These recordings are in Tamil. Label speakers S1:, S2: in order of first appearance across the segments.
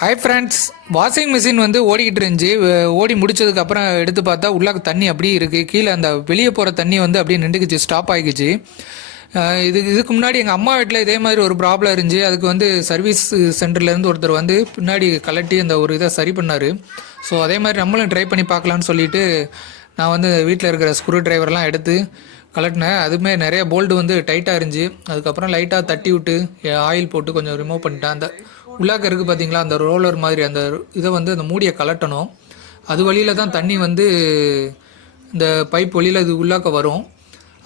S1: ஹாய் ஃப்ரெண்ட்ஸ் வாஷிங் மிஷின் வந்து ஓடிக்கிட்டு இருந்துச்சு. ஓடி முடிச்சதுக்கப்புறம் எடுத்து பார்த்தா உள்ளாக்க தண்ணி அப்படியே இருக்குது கீழே அந்த வெளியே போகிற தண்ணி வந்து அப்படியே நின்றுக்குச்சு. ஸ்டாப் ஆகிக்குச்சு. இது இதுக்கு முன்னாடி எங்கள் அம்மா வீட்டில் இதே மாதிரி ஒரு ப்ராப்ளம் இருந்துச்சு. அதுக்கு வந்து சர்வீஸ் சென்டர்லேருந்து ஒருத்தர் வந்து பின்னாடி கலட்டி அந்த ஒரு இதை சரி பண்ணார். ஸோ அதே மாதிரி நம்மளும் ட்ரை பண்ணி பார்க்கலான்னு சொல்லிட்டு நான் வந்து வீட்டில் இருக்கிற ஸ்க்ரூ டிரைவர்லாம் எடுத்து கலட்டினேன். அதுவுமே நிறைய போல்டு வந்து டைட்டாக இருந்துச்சு. அதுக்கப்புறம் லைட்டாக தட்டி விட்டு ஆயில் போட்டு கொஞ்சம் ரிமூவ் பண்ணிட்டேன். அந்த உள்ளாக்க இருக்குது பார்த்தீங்களா அந்த ரோலர் மாதிரி அந்த இதை வந்து அந்த மூடியை கலட்டணும். அது வழியில் தான் தண்ணி வந்து இந்த பைப் வழியில் இது உள்ளாக்க வரும்.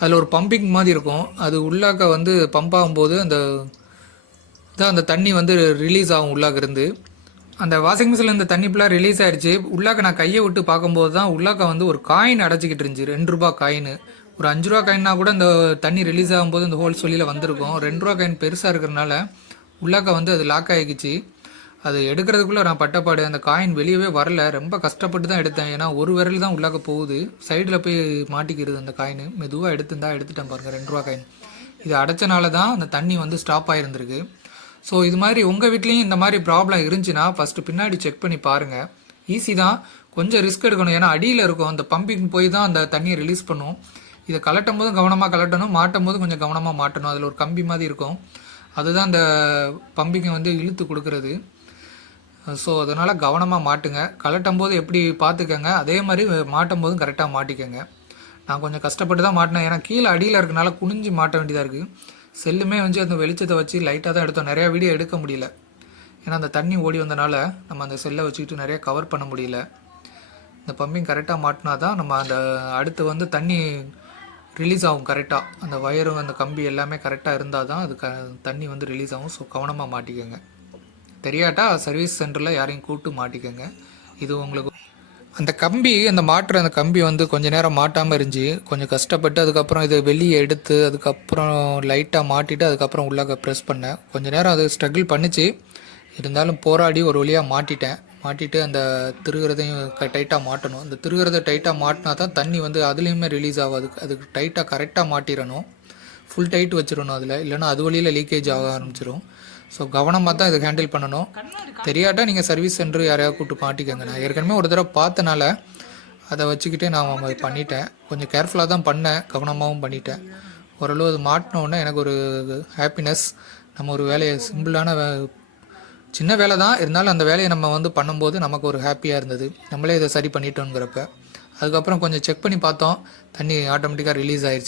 S1: அதில் ஒரு பம்பிங் மாதிரி இருக்கும். அது உள்ளாக்க வந்து பம்ப் ஆகும்போது அந்த தான் அந்த தண்ணி வந்து ரிலீஸ் ஆகும் உள்ளாக்க இருந்து. அந்த வாஷிங் மிஷினில் இந்த தண்ணி ஃபுல்லாக ரிலீஸ் ஆகிடுச்சு உள்ளாக்க நான் கையை விட்டு பார்க்கும்போது தான் உள்ளாக்க வந்து ஒரு காயின் அடைச்சிக்கிட்டு இருந்துச்சு. ரெண்டு ரூபா காயின் ஒரு அஞ்சு ரூபா காயின்னா கூட இந்த தண்ணி ரிலீஸ் ஆகும்போது இந்த ஹோல்ஸ் வெளியில் வந்திருக்கும். ரெண்டு ரூபா காயின் பெருசாக இருக்கிறனால உள்ளாக்க வந்து அது லாக் ஆகிக்கிச்சு அது எடுக்கிறதுக்குள்ளே நான் பட்டப்பாடு அந்த காயின் வெளியவே வரல. ரொம்ப கஷ்டப்பட்டு தான் எடுத்தேன். ஏன்னா ஒரு விரல் தான் உள்ளாக்க போகுது. சைடில் போய் மாட்டிக்கிறது அந்த காயின் மெதுவாக எடுத்துருந்தா எடுத்துட்டேன் பாருங்கள் ரெண்டு ரூபா காயின் இது அடைச்சனால தான் அந்த தண்ணி வந்து ஸ்டாப் ஆகிருந்திருக்கு ஸோ இது மாதிரி உங்கள் வீட்லேயும் இந்த மாதிரி ப்ராப்ளம் இருந்துச்சுன்னா ஃபஸ்ட்டு பின்னாடி செக் பண்ணி பாருங்கள் ஈஸி தான். கொஞ்சம் ரிஸ்க் எடுக்கணும். ஏன்னா அடியில் இருக்கும். அந்த பம்பிங் போய் தான் அந்த தண்ணியை ரிலீஸ் பண்ணும். இதை கலட்டும் போதும் கவனமாக கலட்டணும் மாட்டும் போது கொஞ்சம் கவனமாக மாட்டணும். அதில் ஒரு கம்பி மாதிரி இருக்கும். அதுதான் அந்த பம்பிங்கை வந்து இழுத்து கொடுக்கறது. ஸோ அதனால் கவனமாக மாட்டுங்க. கலட்டும் போது எப்படி பார்த்துக்கங்க அதே மாதிரி மாட்டும் போதும் கரெக்டாக மாட்டிக்கங்க. நான் கொஞ்சம் கஷ்டப்பட்டு தான் மாட்டினேன். ஏன்னா கீழே அடியில் இருக்கனால குனிஞ்சு மாட்ட வேண்டியதாக இருக்குது செல்லுமே வந்து அந்த வெளிச்சத்தை வச்சு லைட்டாக தான் எடுத்தோம். நிறையா வீடியோ எடுக்க முடியல. ஏன்னா அந்த தண்ணி ஓடி வந்தனால நம்ம அந்த செல்லை வச்சுக்கிட்டு நிறையா கவர் பண்ண முடியல. இந்த பம்பிங் கரெக்டாக மாட்டினா தான் நம்ம அந்த அடுத்து வந்து தண்ணி ரிலீஸ் ஆகும் கரெக்டாக அந்த ஒயரும் அந்த கம்பி எல்லாமே கரெக்டாக இருந்தால் தான் அது க தண்ணி வந்து ரிலீஸ் ஆகும். ஸோ கவனமாக மாட்டிக்கோங்க. தெரியாட்டா சர்வீஸ் சென்டரில் யாரையும் கூப்பிட்டு மாட்டிக்கோங்க. இது உங்களுக்கு அந்த கம்பி அந்த மாட்டுற அந்த கம்பி வந்து கொஞ்ச நேரம் மாட்டாமல் இருந்துச்சு. கொஞ்சம் கஷ்டப்பட்டு அதுக்கப்புறம் இதை வெளியே எடுத்து அதுக்கப்புறம் லைட்டாக மாட்டிட்டு அதுக்கப்புறம் உள்ளாக ப்ரெஸ் பண்ணேன். கொஞ்ச நேரம் அது ஸ்ட்ரகிள் பண்ணிச்சு. இருந்தாலும் போராடி ஒரு வழியாக மாட்டிட்டேன். மாட்டிட்டு அந்த திருகிறதையும் டைட்டாக மாட்டணும். அந்த திருகிறத டைட்டாக மாட்டினா தான் தண்ணி வந்து அதுலேயுமே ரிலீஸ் ஆகாது. அதுக்கு டைட்டாக கரெக்டாக மாட்டிடணும் ஃபுல் டைட் வச்சிடணும் அதில். இல்லைன்னா அது வழியில் லீக்கேஜ் ஆக ஆரம்பிச்சிடும் ஸோ கவனமாக தான் இதை ஹேண்டில் பண்ணணும். தெரியாட்டா நீங்கள் சர்வீஸ் சென்டர் யாரையாவது கூப்பிட்டு மாட்டிக்கங்க. நான் ஏற்கனவே ஒரு தடவை பார்த்தனால அதை வச்சுக்கிட்டே நான் அது பண்ணிட்டேன். கொஞ்சம் கேர்ஃபுல்லாக தான் பண்ணேன். கவனமாகவும் பண்ணிட்டேன். ஓரளவு அது மாட்டினோடனே எனக்கு ஒரு ஹாப்பினஸ் நம்ம ஒரு வேலையை சிம்பிளான வே சின்ன வேலை தான் இருந்தாலும் அந்த வேலையை நம்ம வந்து பண்ணும்போது நமக்கு ஒரு ஹாப்பியாக இருந்தது. நம்மளே இதை சரி பண்ணிட்டோங்கிறப்ப அதுக்கப்புறம் கொஞ்சம் செக் பண்ணி பார்த்தோம். தண்ணி ஆட்டோமேட்டிக்காக ரிலீஸ் ஆயிடுச்சு